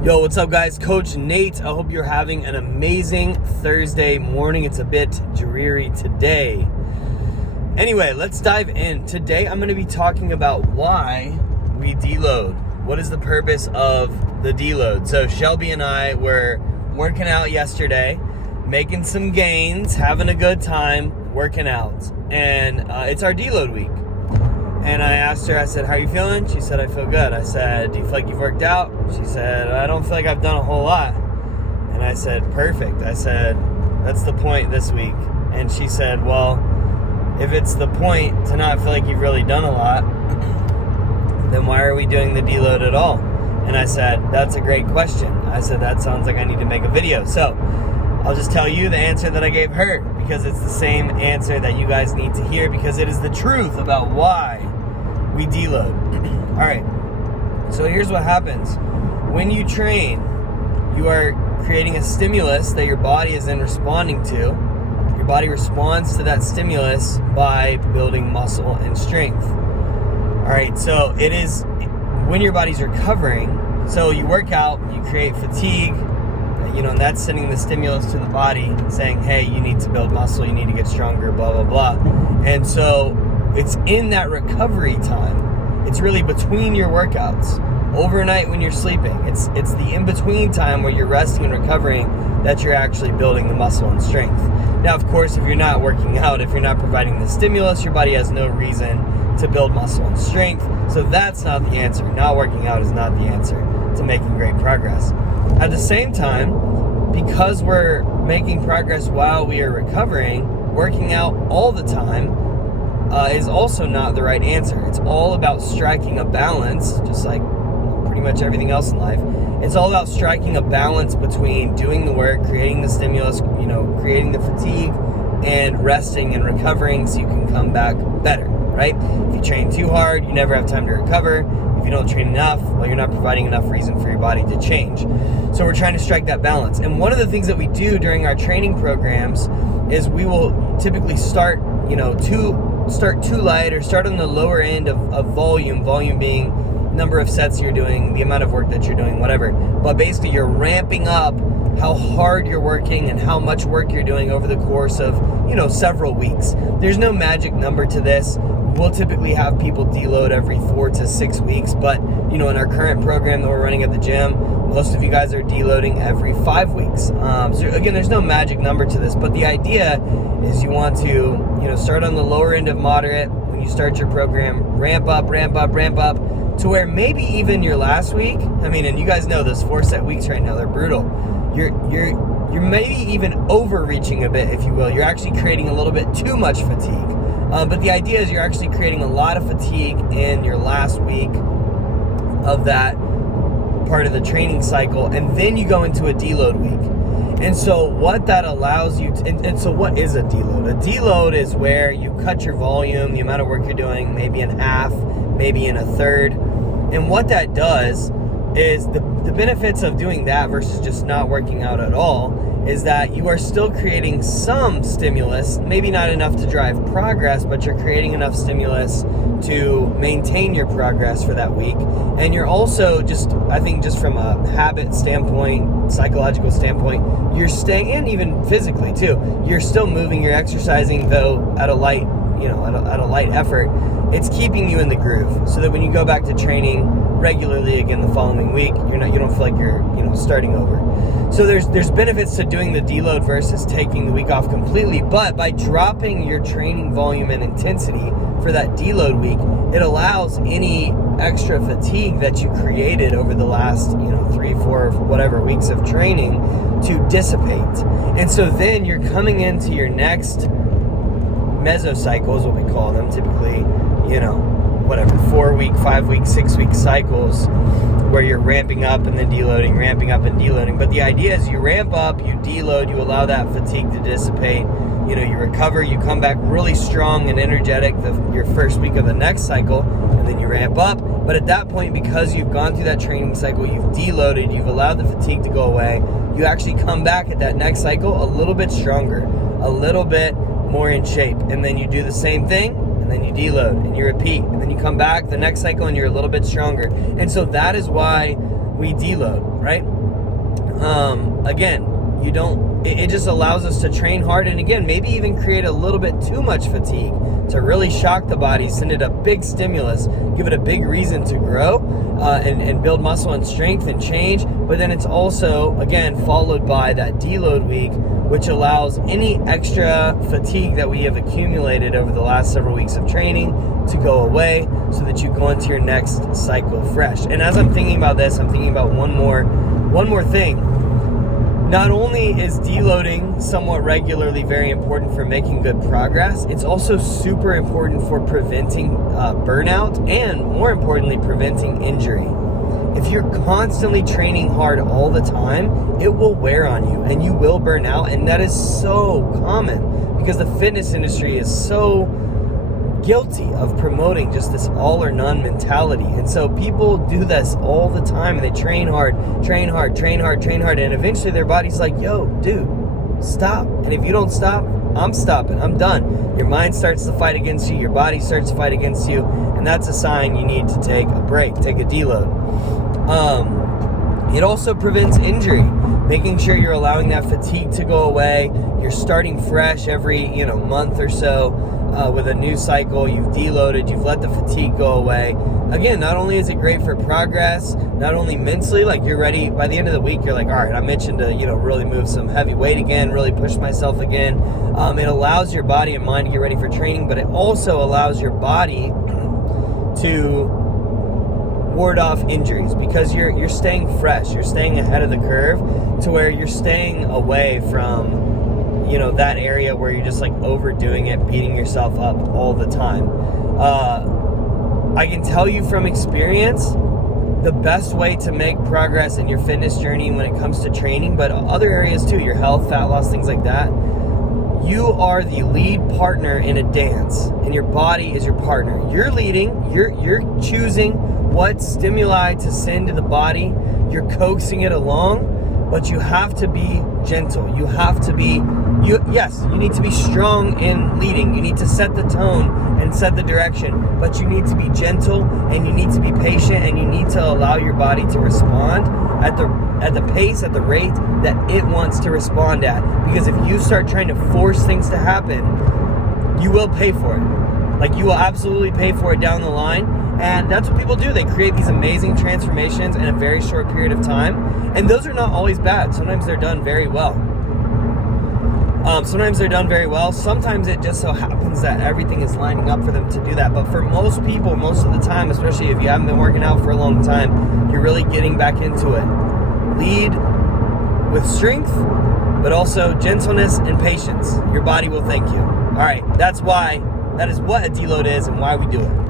Yo, what's up guys? Coach Nate. I hope you're having an amazing Thursday morning. It's a bit dreary today. Anyway, let's dive in. Today I'm going to be talking about why we deload. What is the purpose of the deload? So Shelby and I were working out yesterday, making some gains, having a good time working out. And it's our deload week. And I asked her, I said, how are you feeling? She said, I feel good. I said, do you feel like you've worked out? She said, I don't feel like I've done a whole lot. And I said, perfect. I said, that's the point this week. And she said, well, if it's the point to not feel like you've really done a lot, then why are we doing the deload at all? And I said, that's a great question. I said, that sounds like I need to make a video. So I'll just tell you the answer that I gave her, because it's the same answer that you guys need to hear, because it is the truth about why we deload. All right, so here's what happens. When you train, you are creating a stimulus that your body is then responding to. Your body responds to that stimulus by building muscle and strength. All right, so it is when your body's recovering. So you work out, you create fatigue, and that's sending the stimulus to the body saying, hey, you need to build muscle, you need to get stronger, blah, blah, blah. And so it's in that recovery time. It's really between your workouts. Overnight when you're sleeping. It's the in-between time where you're resting and recovering that you're actually building the muscle and strength. Now, of course, if you're not working out, if you're not providing the stimulus, your body has no reason to build muscle and strength. So that's not the answer. Not working out is not the answer to making great progress. At the same time, because we're making progress while we are recovering, working out all the time is also not the right answer. It's all about striking a balance, just like pretty much everything else in life. It's all about striking a balance between doing the work, creating the stimulus, creating the fatigue, and resting and recovering so you can come back better, right? If you train too hard, you never have time to recover. If you don't train enough, well, you're not providing enough reason for your body to change. So we're trying to strike that balance. And one of the things that we do during our training programs is we will typically start too light, or start on the lower end of volume being number of sets you're doing, the amount of work that you're doing, whatever. But basically you're ramping up how hard you're working and how much work you're doing over the course of, several weeks. There's no magic number to this. We'll typically have people deload every 4 to 6 weeks, but in our current program that we're running at the gym, most of you guys are deloading every 5 weeks. So again, there's no magic number to this, but the idea is you want to, start on the lower end of moderate when you start your program, ramp up to where maybe even your last week, and you guys know those 4-set weeks right now, they're brutal. You're maybe even overreaching a bit, if you will. You're actually creating a little bit too much fatigue. But the idea is you're actually creating a lot of fatigue in your last week of that part of the training cycle, and then you go into a deload week. And so what that allows you to, and so what is a deload? A deload is where you cut your volume, the amount of work you're doing, maybe in half, maybe in a third. And what that does is the benefits of doing that versus just not working out at all is that you are still creating some stimulus, maybe not enough to drive progress, but you're creating enough stimulus to maintain your progress for that week. And you're also just from a habit standpoint, psychological standpoint, you're staying, and even physically too, you're still moving, you're exercising, though at a light, at a light effort. It's keeping you in the groove so that when you go back to training regularly again the following week, you don't feel like you're starting over. So there's benefits to doing the deload versus taking the week off completely, but by dropping your training volume and intensity for that deload week, it allows any extra fatigue that you created over the last 3, 4, whatever weeks of training to dissipate. And so then you're coming into your next mesocycles, what we call them, typically 4-week, 5-week, 6-week cycles where you're ramping up and then deloading, ramping up and deloading. But the idea is you ramp up, you deload, you allow that fatigue to dissipate, you recover, you come back really strong and energetic your first week of the next cycle, and then you ramp up. But at that point, because you've gone through that training cycle, you've deloaded, you've allowed the fatigue to go away, you actually come back at that next cycle a little bit stronger, a little bit more in shape. And then you do the same thing, and then you deload, and you repeat, and then you come back the next cycle, and you're a little bit stronger. And so that is why we deload, right? Again, it just allows us to train hard, and again, maybe even create a little bit too much fatigue to really shock the body, send it a big stimulus, give it a big reason to grow, and build muscle and strength and change. But then it's also, again, followed by that deload week, which allows any extra fatigue that we have accumulated over the last several weeks of training to go away, so that you go into your next cycle fresh. And as I'm thinking about this, I'm thinking about one more thing. Not only is deloading somewhat regularly very important for making good progress, it's also super important for preventing burnout, and more importantly, preventing injury. If you're constantly training hard all the time, it will wear on you and you will burn out. And that is so common because the fitness industry is so guilty of promoting just this all or none mentality. And so people do this all the time, and they train hard, and eventually their body's like, yo, dude, stop. And if you don't stop, I'm stopping. I'm done. Your mind starts to fight against you. Your body starts to fight against you. And that's a sign you need to take a break, take a deload. It also prevents injury, making sure you're allowing that fatigue to go away. You're starting fresh every month or so. With a new cycle, you've deloaded, you've let the fatigue go away. Again, not only is it great for progress, not only mentally, like you're ready, by the end of the week, you're like, all right, I'm itching to, really move some heavy weight again, really push myself again. It allows your body and mind to get ready for training, but it also allows your body to ward off injuries because you're staying fresh, you're staying ahead of the curve to where you're staying away from that area where you're just like overdoing it, beating yourself up all the time. I can tell you from experience, the best way to make progress in your fitness journey when it comes to training, but other areas too, your health, fat loss, things like that, you are the lead partner in a dance, and your body is your partner. You're leading, you're choosing what stimuli to send to the body, you're coaxing it along, but you have to be gentle. You have to be, you need to be strong in leading. You need to set the tone and set the direction, but you need to be gentle, and you need to be patient, and you need to allow your body to respond at the pace, at the rate that it wants to respond at. Because if you start trying to force things to happen, you will pay for it. Like, you will absolutely pay for it down the line. And that's what people do. They create these amazing transformations in a very short period of time. And those are not always bad. Sometimes they're done very well. Sometimes it just so happens that everything is lining up for them to do that. But for most people, most of the time, especially if you haven't been working out for a long time, you're really getting back into it. Lead with strength, but also gentleness and patience. Your body will thank you. All right, that is what a deload is and why we do it.